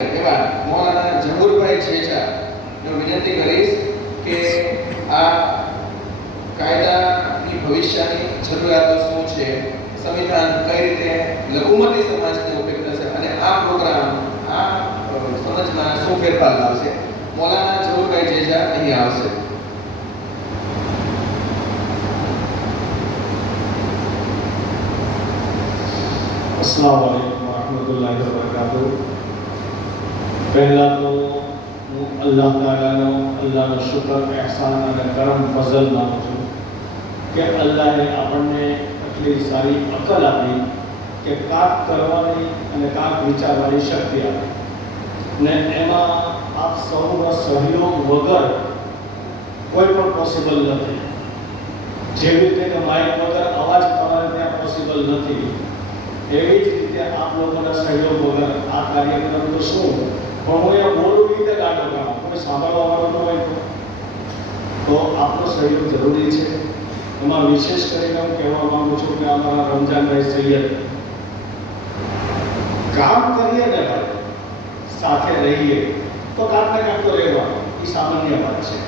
એવા મોલાના જહુરભાઈ છેજા હું વિનંતી કરીશ કે આ કાયદાની ભવિષ્યની જરૂરિયાતો શું છે, સંવિધાન કઈ રીતે લઘુમતી સમાજને ઉપયોગ થશે અને આ પ્રોગ્રામ, આ સમજમાં શું ફેરફાર લાવશે. મોલાના જહુરભાઈ જેજા અહીં આવશે. અસલામ વાલેકુમ વરહમતુલ્લાહિ વબરકાતુહ. પહેલા તો હું અલ્લાહ તાલાનો અલ્લાહનો શુક્ર એહસાન અને કરમ ફઝલ માનું છું કે અલ્લાહે આપણને આટલી સારી અકલ આપી કે કાક કરવાની અને કાક વિચારવાની શક્તિ આપી. ને એમાં આપ સૌનો સહયોગ વગર કોઈ પણ પોસિબલ નથી. જેવી રીતે કે માઇક વગર અવાજ તમારે ત્યાં પોસિબલ નથી. એવી જ રીતે આપ લોકોના સહયોગ વગર આ કાર્યક્રમ તો શું? પણ હું અહીંયા બોલું રીતે ગાડો કામ કોઈ સાંભળવા ન હોય તો. તો આપણો સહયોગ જરૂરી છે. એમાં વિશેષ કરીને હું કહેવા માંગુ છું કે અમારા રમજાનભાઈ સૈયદ, કામ કરીએ ને સાથે રહીએ, તો કામ ને કામ તો રહેવાનું, એ સામાન્ય વાત છે.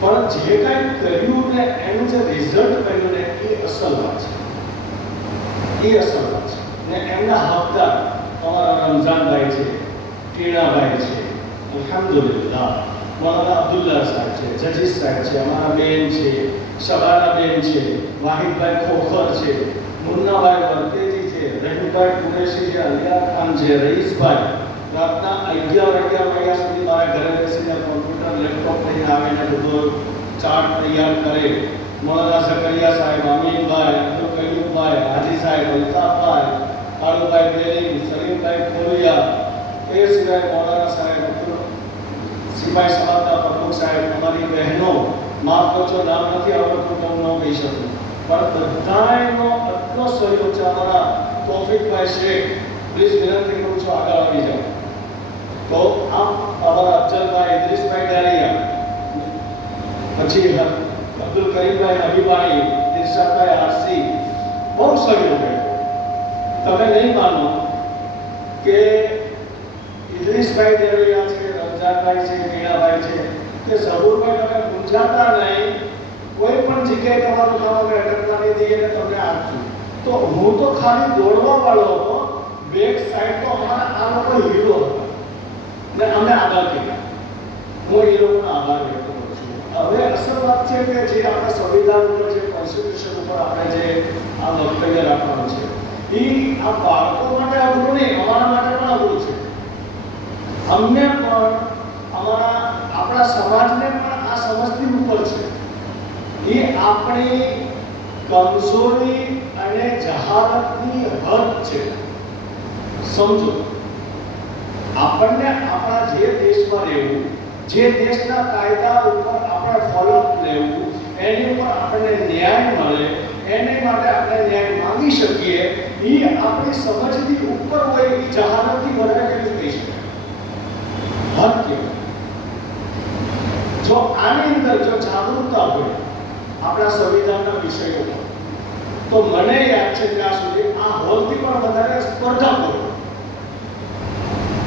પણ જે કાંઈ કર્યું ને એનું જે રિઝલ્ટ કર્યું ને એ અસલ વાત છે. એ અસલ વાત છે. ને એમના હકદાર અમારા રમઝાનભાઈ છે. ટીણાભાઈ છે. અલહમદુલિલ્લાહ. મૌલાના અબ્દુલ્લા સાહેબ છે, જજીસ સાહેબ છે, અમારા બેન છે શબાના બેન છે, વાહિદભાઈ ખોખર છે, મુન્નાભાઈ વર્તેજી છે, રહીમભાઈ કુરેશી છે અલિયા ખાન છે, રઈસભાઈ. રાતના અગિયાર અગિયાર વાગ્યા સુધી મારા ઘરે બેસીને કોમ્પ્યુટર, લેપટોપ લઈને આવીને બધો ચાર્ટ તૈયાર કરે. મૌલાના ઝકરિયા સાહેબ, અમીનભાઈ અબ્દુલ કયુમભાઈ હાજી સાહેબ અલ્તાફભાઈ, કાળુભાઈ બેરી, સલીમભાઈ ખોલિયા એ સિવાય મૌલાના સાહેબ અબ્દુલ સિપાઈ સમાજના પ્રમુખ સાહેબ અમારી બહેનો માફ કરજો નામ નથી આવડતું તો હું ન કહી શકું પણ બધાયનો આટલો સહયોગ છે અમારા તોફિકભાઈ શેખ પ્લીઝ વિનંતી કરું છું આગળ આવી જાઓ તો આમ અમારા અફજલભાઈ ઇદ્રીસભાઈ ડારિયા પછી અબ્દુલ કરીમભાઈ હબીબાઈ ઇરશાદભાઈ આરસી બહુ સહયોગ આપ્યો તમે નહીં માનો કે ઇદ્રીસભાઈ દેવરિયા છે રમજાનભાઈ છે મીણાભાઈ છે, કે સબૂરભાઈ તમે મૂંઝાતા નહીં, કોઈ પણ જગ્યાએ તમારું કામ અમે અટકવા નહીં દઈએ ને તમને આપશું. તો હું તો ખાલી દોડવા વાળો હતો, બેક સાઈડ તો અમારા આ લોકો હીરો ને અમે આગળ કર્યા હું એ લોકોનો આભાર વ્યક્ત કરું છું. હવે અસલ વાત છે કે જે આપણા સંવિધાન ઉપર, જે કોન્સ્ટિટ્યુશન ઉપર આપણે જે આ વક્તવ્ય રાખવાનું છે એ આ બાળકો માટે અઘરું નહીં, અમારા માટે પણ અઘરું છે. અમને પણ, અમારા, આપણા સમાજને પણ આ સમજથી ઉપર છે એ આપણી કમજોરી અને જહાલતની હદ છે. સમજો, આપણને આપણા જે દેશમાં રહેવું, જે દેશના કાયદા ઉપર આપણે ફોલોઅપ લેવું, એની ઉપર આપણને ન્યાય મળે, એને માટે આપણે ન્યાય માંગી શકીએ એ આપણી સમજથી ઉપર હોય એ જહાલતથી વધારે કેટલું કહી શકાય હદ કહેવાય જો આની અંદર જો જાગૃતતા હોય, આપણા સંવિધાનના વિષયો તો મને યાદ છે ત્યાં સુધી આ હોલથી પણ વધારે સ્પર્ધક હોય.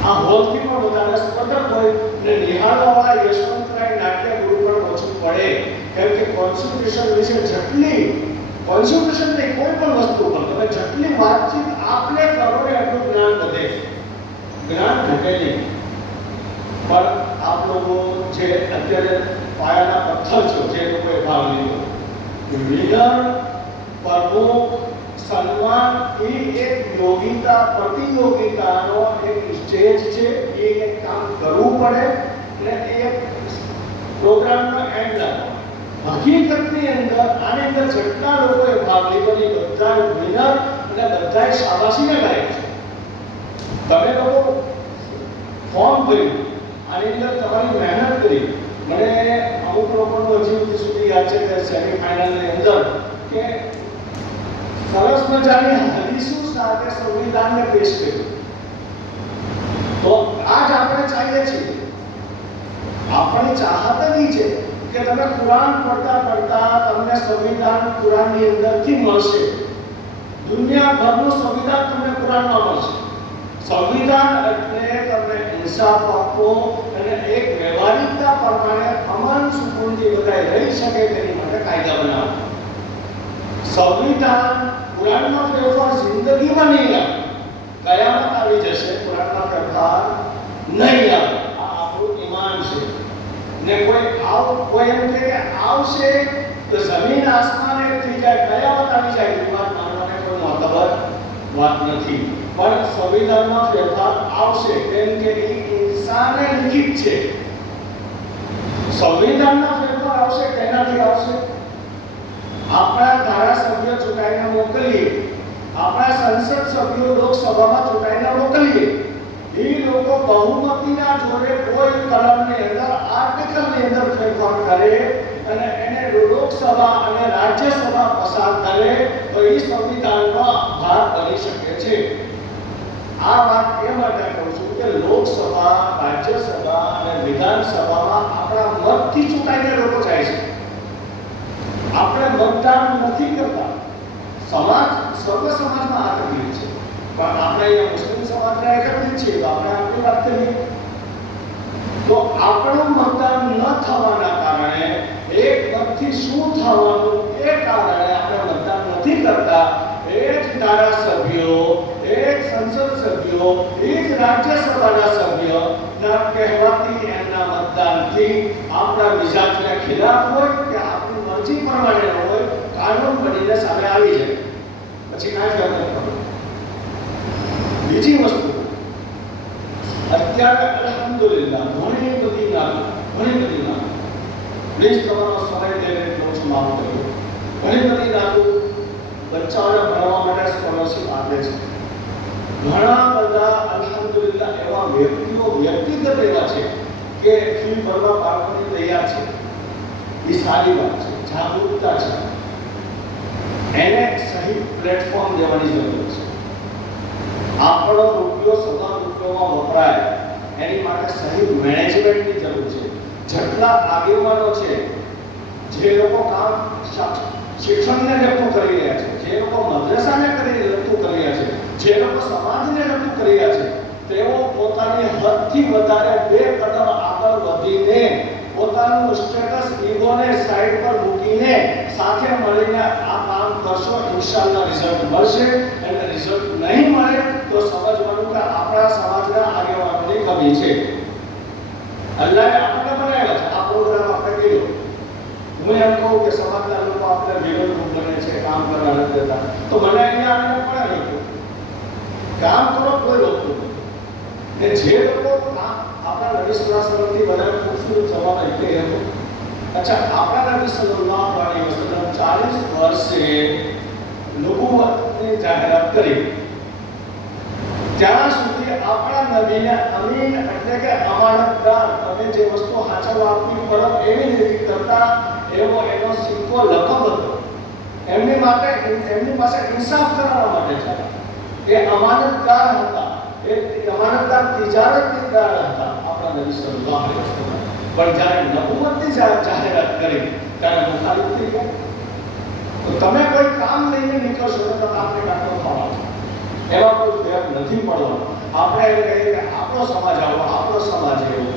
આ હોલથી પણ વધારે સ્પર્ધક હોય ને નિહાળવાવાળા યશવંતરાય નાટ્ય ગુરુ પણ ઓછું પડે. કેમ કે કોન્સ્ટિટ્યુશન વિશે જેટલી કોન્સ્ટિટ્યુશન નહીં, કોઈ પણ વસ્તુ પર તમે જેટલી વાતચીત આપને કરો ને એટલું જ્ઞાન વધે. જ્ઞાન ઘટે નહીં. પણ આપ લોકો જે અત્યારે પાયાના પથ્થર છો, જે લોકોએ ભાગ લીધો વિનર પ્રમુખ, સન્માન, એ એક યોગિતા, પ્રતિયોગિતાનો એક સ્ટેજ છે. એ એક કામ કરવું પડે અને એ પ્રોગ્રામનો એન્ડ લાગવાનો હકીકતની અંદર આની અંદર જેટલા લોકોએ ભાગ લીધો એ બધા વિનર અને બધાએ શાબાશીને ગાય છે. તમે લોકો ફોર્મ ભર્યું આની અંદર તમારી મહેનત કરી. મને અમુક લોકોનું હજી સુધી યાદ છે કે સેમિફાઇનલની અંદર કે સરસ મજાની હદીસો સાથે સંવિધાનને પેશ કર્યું. તો આજ આપણે ચાહીએ છીએ. આપણી ચાહત નહીં છે કે તમે કુરાન પડતા પડતા તમને સંવિધાન કુરાનની અંદરથી મળશે. દુનિયાભરનું સંવિધાન તમને કુરાનમાં મળશે. સંવિધાન એટલે તમને ઇન્સાફ આપવો અને એક વ્યવહારિકતા પ્રમાણે અમાન સુકૂનથી બધા રહી શકે તેની માટે કાયદા બનાવો. સંવિધાન પુરાણમાં ફેરફાર જિંદગીમાં નહીં આવે. કયામત આવી જશે કુરાનમાં ફેરફાર નહીં આવે. આ આપણું ઈમાન છે. ને કોઈ આવ, કોઈ એમ કે આવશે, તો જમીન આસમાન એક થઈ જાય, કયામત આવી જાય ઈમાન માનવાને કોઈ મોતબર વાત નથી. પણ સંવિધાનમાં ફેરફાર આવશે કેમ કે ઇન્સાને લિખિત છે. સંવિધાનમાં ફેરફાર આવશે, તેનાથી આવશે. આપણા ધારાસભ્ય ચૂંટાઈને મોકલીએ. આપણા સંસદ સભ્યો લોકસભામાં ચૂંટાઈને મોકલીએ. એ લોકો બહુમતીના જોડે કોઈ કલમની અંદર, આર્ટિકલની અંદર ફેરફાર કરે અને એને લોકસભા અને રાજ્યસભા પસાર કરે, તો એ સંવિધાનનો ભાગ બની શકે છે. આ વાત એ માટે કહું છું કે લોકસભા, રાજ્યસભા અને વિધાનસભામાં આપણા મતથી ચૂંટાઈને લોકો જાય છે. આપણે મતદાન નથી કરતા. સમાજ, સર્વ સમાજમાં આ તકલીફ છે પણ આપણે અહીંયા મુસ્લિમ સમાજના એકત્રિત છીએ, તો આપણે આપણી વાત કરીએ. તો આપણું મતદાન ન થવાના કારણે, એક મતથી શું થવાનું એ કારણે આપણે મતદાન નથી કરતા. એ જ ધારાસભ્યો એ જ સંસદ સભ્યો એ જ રાજ્યસભાના સભ્યો, ના કહેવાથી એમના મતદાનથી આપણા મિજાજના ખિલાફ હોય કે આપણી મરજી પ્રમાણે હોય, કાનૂન બનીને સામે આવી જાય. પછી કાંઈ નથી બીજી વસ્તુ, અત્યારે અલહમદુલિલ્લાહ ઘણી બધી નામ, ઘણી બધી નામ, પ્લીઝ તમારો સમય લઈને હું છું મારું કર્યું ઘણી બધી નામ બચ્ચાઓને ભણવા માટે સ્કોલરશિપ આપે છે. ઘણા બધા અલ્હમ્દુલિલ્લાહ એવા વ્યક્તિઓ વ્યક્તિગત એવા છે કે ફી ભરવા બાળકોને તૈયાર છે. એ સારી વાત છે, જાગૃતતા છે. એને સહી પ્લેટફોર્મ દેવાની જરૂર છે. આપણો રૂપિયો સતત રૂપિયોમાં વપરાય, એની માટે સહી મેનેજમેન્ટની જરૂર છે. જેટલા આગેવાનો છે, જે લોકો કામ શિક્ષણને લગતું કરી રહ્યા છે, જે લોકો મદ્રસાને કરી લગતું કરી સમાજને લગતું કરી છે. તેઓ પોતાની હદથી વધારે બે કદમ આગળ વધીને પોતાનું સ્ટેટસ ઈગોને સાઈડ પર મૂકીને સાથે મળીને આ કામ કરશો ઇન્શાલ્લાહ રિઝલ્ટ મળશે. એટલે રિઝલ્ટ નહીં મળે, તો સમજવાનું કે આપણા સમાજના આગેવાનોની કમી છે. અલ્લાહે આપણને બનાવ્યા છે. આ પ્રોગ્રામ આપણે કર્યો. હું એમ કહું કે સમાજના લોકો આપણે વિરોધ બને છે, કામ કરવા નથી દેતા. તો મને અહીંયા કોણે રોક્યું કામ કરો કોઈ લોકો ને જે લોકો આપણા નબી વસલ્લમથી વધારે ખૂબસૂરત જવાબ એ કે હતો અચ્છા, આપણા નબી સલ્લલ્લાહુ અલૈહિ વસલ્લમ 40 વર્ષે નબુવતની જાહેરાત કરી. ત્યાં સુધી આપણા નબીને અમીન એટલે કે અમાનતદાર તમે જે વસ્તુ હાચવવા આપવી પડે એવી રીતે કરતા એવો એનો સિક્કો લખબ હતો એમની માટે એમની પાસે ઇન્સાફ કરાવવા માટે છે એ અમાનતદાર હતા. એ અમાનતદાર તિજારતદાર હતા? આપણા નબી સલ્લલ્લાહુ અલૈહી વસલ્લમ. પણ જ્યારે નબુવતની જાહેરાત કરી, ત્યારે મુખાલિફ થઈ ગયા. તો તમે કોઈ કામ લઈને નીકળશો તો તમે આપણે કાઢો થવાનો એવા કોઈ ફેર નથી પડવાનો. આપણે એમ કહીએ કે આપણો સમાજ આવો, આપણો સમાજ એવો.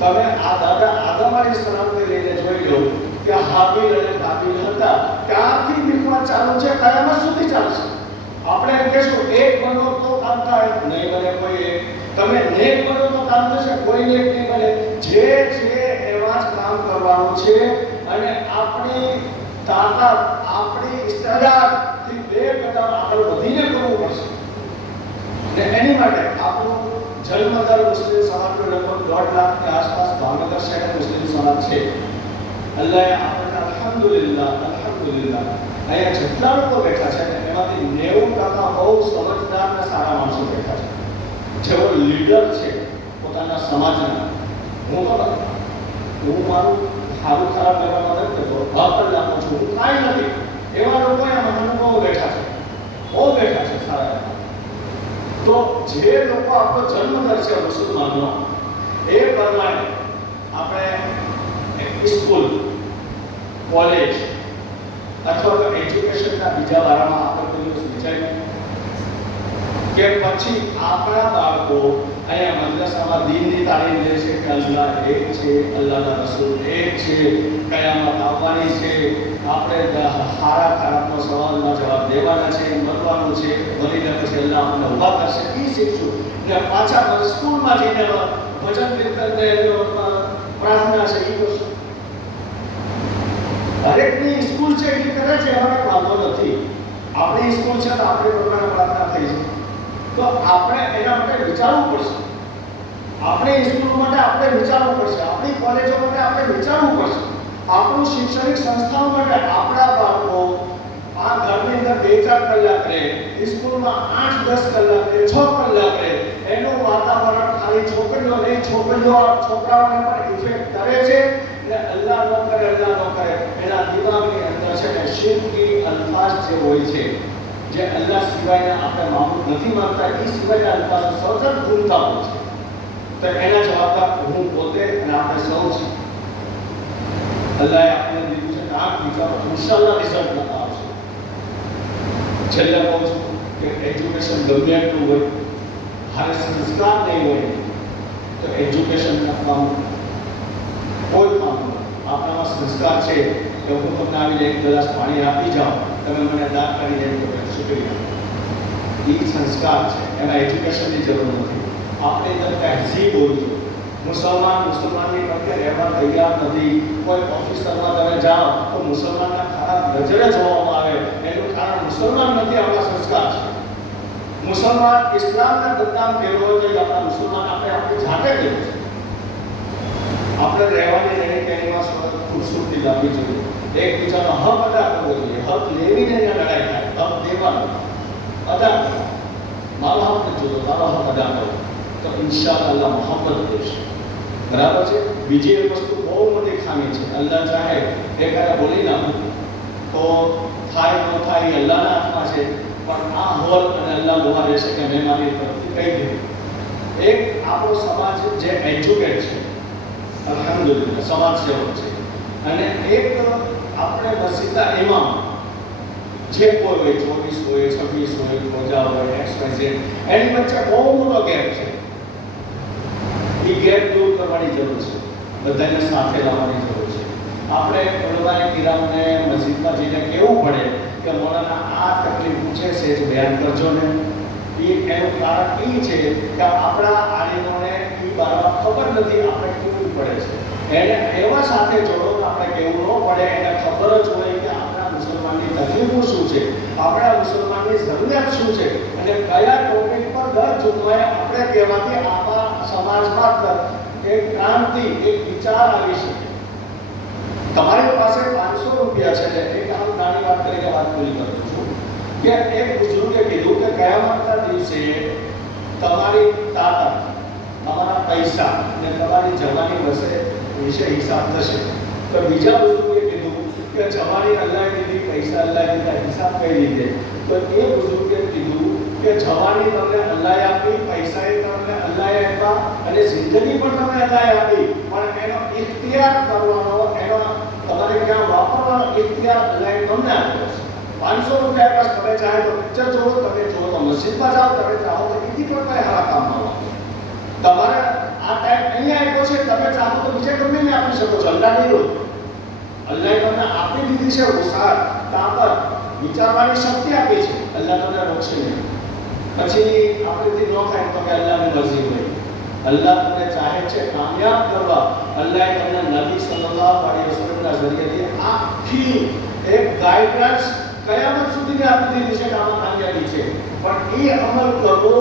તમે આ દાદા આદમ અલી લઈને જોઈ લો કે હાબીલ અને કાબીલ હતા. ત્યારથી વિખવાદ ચાલુ છે, કયામત સુધી ચાલશે? આપણે એમ કહેશું, એક બનો તો કામ થાય, નહીં બને કોઈ એક. તમે નેક બનો તો કામ થશે, કોઈ નેક નહીં બને. જે છે એવા જ કામ કરવાનું છે. અને આપણી તાકાત, આપણી ઇસ્તદાદથી બે કદમ આગળ વધીને કરવું પડશે. ને એની માટે આપણું જન્મદર મુસ્લિમ સમાજનો લગભગ દોઢ લાખની આસપાસ, ભાવનગર શહેર મુસ્લિમ સમાજ છે. એટલે આપણને અલ્હમ્દુલિલ્લાહ અલ્હમ્દુલિલ્લાહ અહીંયા જેટલા લોકો બેઠા છે એમાંથી નેવું ટકા બહુ સમજદાર અને સારા માણસો બેઠા છે. જેઓ લીડર છે પોતાના સમાજના. હું તો હું મારું સારું ખરાબ લેવા નથી કરતો. ભાવ કરી છું. હું કાંઈ નથી. એવા લોકો અહીંયા બહુ બેઠા છે. બહુ બેઠા છે સારા તો જે લોકો આપણો જન્મદર છે મુસલમાનનો, એ પ્રમાણે આપણે સ્કૂલ, કોલેજ અથવા તો એજ્યુકેશનના બીજા બારામાં આપણે કોઈ દિવસ વિચાર્યું કે પછી આપણા બાળકો અહીંયા મદ્રસામાં દીનની તાલીમ લે છે કે અલ્લાહ એક છે, અલ્લાહના રસૂલ એક છે, કયામત આવવાની છે. આપણે હારા ખરાબનો સવાલનો જવાબ દેવાના છે, મરવાનું છે, મરીને પછી અલ્લાહ આપણને ઊભા કરશે. એ શીખશું. ને પાછા સ્કૂલમાં જઈને ભજન કીર્તન પ્રાર્થના છે એ કરશું હરેકની સ્કૂલ છે એટલી કરે છે એમાં વાંધો નથી. આપણી સ્કૂલ છે તો આપણે પ્રમાણે પ્રાર્થના થઈ છે. તો આપણે એના માટે વિચારવું પડશે. આપણી સ્કૂલ માટે આપણે વિચારવું પડશે. આપણી કોલેજો માટે આપણે વિચારવું પડશે. આપણું શૈક્ષણિક સંસ્થાઓ માટે આપણા બાળકો આ ઘરની અંદર બે ચાર કલાક રહે સ્કૂલમાં આઠ દસ કલાક રહે, છ કલાક રહે, એનું વાતાવરણ ખાલી છોકરીઓ નહીં, છોકરીઓ, છોકરાઓને પણ ઇફેક્ટ કરે છે. ને અલ્લાહ ન કરે અલ્લાહ ન કરે એના દિમાગની અંદર છે ને શિરકી અલ્ફાઝ જે હોય છે જે અલ્લાહ સિવાયના આપણે મામૂલ નથી માનતા એ સિવાયના અલ્ફાઝ સતત ગુમતા હોય છે તો એના જવાબદાર હું પોતે અને આપણે સૌ છે અલ્લાહે આપણને દીધું છે કે આ વિચારો ઇન્શાલ્લાહ રિઝલ્ટ નતા આવશે છેલ્લે કહું છું કે એજ્યુકેશન ગમે એટલું હોય હારે સંસ્કાર નહીં હોય તો એજ્યુકેશન આપવાનું કોઈ કામ નહીં આપણામાં સંસ્કાર છે કે હું તમને આવી જાય ગ્લાસ પાણી આપી જાઉં, તમે મને દાન કરી એમ તો કે શુક્રિયા એ સંસ્કાર છે, એમાં એજ્યુકેશનની જરૂર નથી. આપણે તમે તહેઝીબ હોવી મુસલમાન, મુસલમાનની પ્રત્યે રહેવા તૈયાર નથી. કોઈ ઓફિસરમાં તમે જાઓ, તો મુસલમાનના ખરાબ નજરે જોવામાં આવે. એનું કારણ મુસલમાન નથી, આપણા સંસ્કાર છે. મુસલમાન ઇસ્લામના બદનામ કર્યો હોય તો આપણા મુસલમાન આપણે આપણે જાતે કર્યું છે આપણે રહેવાની રહેણી કહેણીમાં સ્વતંત્ર ખૂબસૂરતી લાવવી જોઈએ. એકબીજાનો હક અદા કરવો જોઈએ. હક લેવીને અહીંયા લડાઈ થાય. હક દેવાનો. અદા કરો. મારો હક નથી જોતો તારો હક અદા કરો. તો ઇન્શાઅલ્લાહ મોહબ્બત દેશ બરાબર છે? બીજી એક વસ્તુ બહુ મોટી ખામી છે. અલ્લાહ ચાહે એ કારે બોલી નાખું તો થાય ન થાય અલ્લાહના હાથમાં છે. પણ આ હોલ અને અલ્લાહ ગુમા દેશે કે મેં મારી તરફથી કહી દીધું. એક આપણો સમાજ જે એજ્યુકેટ છે અલ્હમ્દુલિલ્લાહ સમાજ સેવક છે અને એક આપણે વસીતા ઇમામ જે કોઈ હોય, ચોવીસ હોય, છવ્વીસ હોય રોજા હોય એક્સ વાય ઝેડ એની વચ્ચે બહુ મોટો ગેપ છે. એ ગેપ દૂર કરવાની જરૂર છે. બધાને સાથે લાવવાની જરૂર છે. આપણે પડવાની કિરામને મસ્જિદમાં જઈને કેવું પડે કે મોલાના આ તકલીફ છે સેજ બયાન કરજો ને. એ એનું કારણ એ છે કે આપણા આલિમોને ખબર નથી આપણે કેવું પડે છે. એને એવા સાથે જોડો આપણે કેવું ન પડે, એને ખબર જ હોય કે આપણા મુસલમાનની તકલીફો શું છે, આપણા મુસલમાનની જરૂરિયાત શું છે અને કયા ટોપિક પર દર જુમવાએ આપણે કહેવાથી આપણા સમાજમાં એક ક્રાંતિ, એક વિચાર આવી શકે. તમારી પાસે પાંચસો રૂપિયા છે એક આમ નાની વાત તરીકે વાત પૂરી કરું છું કે એક બુઝુર્ગે કીધું કે કયામતના દિવસે તમારી તાકાત તમારા પૈસા અને તમારી જવાની વસે વિશે હિસાબ થશે. તો બીજા બુઝુર્ગે કીધું કે જવાની અલ્લાહ દીધી પૈસા અલ્લાહ દીધા હિસાબ કઈ રીતે? તો એ બુઝુર્ગે કીધું કે જવાની તમને અલ્લાહ આપી, પૈસા એ તમને અલ્લાહ આપ્યા અને જિંદગી પણ તમને અલ્લાહ આપી. પણ એનો ઇખ્તિયાર કરવાનો, એનો તમારે ક્યાં વાપરવાનો ઇખ્તિયાર અલ્લાહ તમને આપ્યો છે. પાંચસો રૂપિયા બસ તમે ચાહે તો પિક્ચર જોવો, તમે જોવો તો મસ્જિદમાં જાઓ, તમે ચાહો તો એથી પણ કઈ હારા કામમાં વાપરો. તમારે આ ટાઈમ અહીંયા આપ્યો છે, તમે ચાહો તો બીજા ગમે ને આપી શકો છો અલ્લાહ નહીં અલ્લાહ તમને આપી દીધી છે ઉસાર તાકાત, વિચારવાની શક્તિ આપી છે. અલ્લાહ તમને રોકશે નહીં પછી આપણેથી ન થાય તો કે અલ્લાહની મરજી હોય અલ્લાહ તમને ચાહે છે કામયાબ કરવા. અલ્લાહ તમને નબી સલ્લલ્લાહુ અલૈહિ વસલ્લમના ઝરિયેથી આખી એક ગાઈડન્સ કયામત સુધીની આપી દીધી છે કે આમાં કામયાબી છે. પણ એ અમલ કરવો,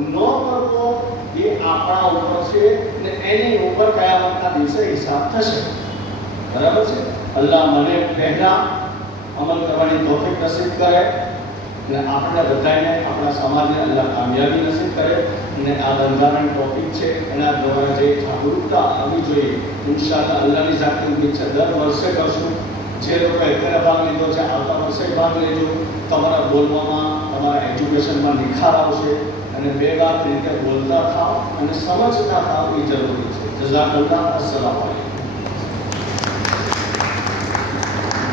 ન કરવો એ આપણા ઉપર છે ને એની ઉપર કયામતના દિવસે હિસાબ થશે? બરાબર છે? અલ્લાહ મને પહેલા અમલ કરવાની તોફીક નસીબ કરે અને આપણે બધાને આપણા સમાજને અલ્લાહ કામયાબી નસીબ કરે અને આ બંધારણ ટોપિક છે એના દ્વારા જે જાગૃતતા આવવી જોઈએ ઇન્શાલ્લાહ અલ્લાહની જાતની ઉમ્મીદ છે. દર વર્ષે કરશું. જે લોકો અત્યારે ભાગ લીધો છે, આવતા વર્ષે ભાગ લેજો. તમારા બોલવામાં, તમારા એજ્યુકેશનમાં નિખાર આવશે. અને બે વાત રીતે બોલતા થાવ અને સમજતા થાવ એ જરૂરી છે. જઝાકલ્લા અસલામ અલૈકુમ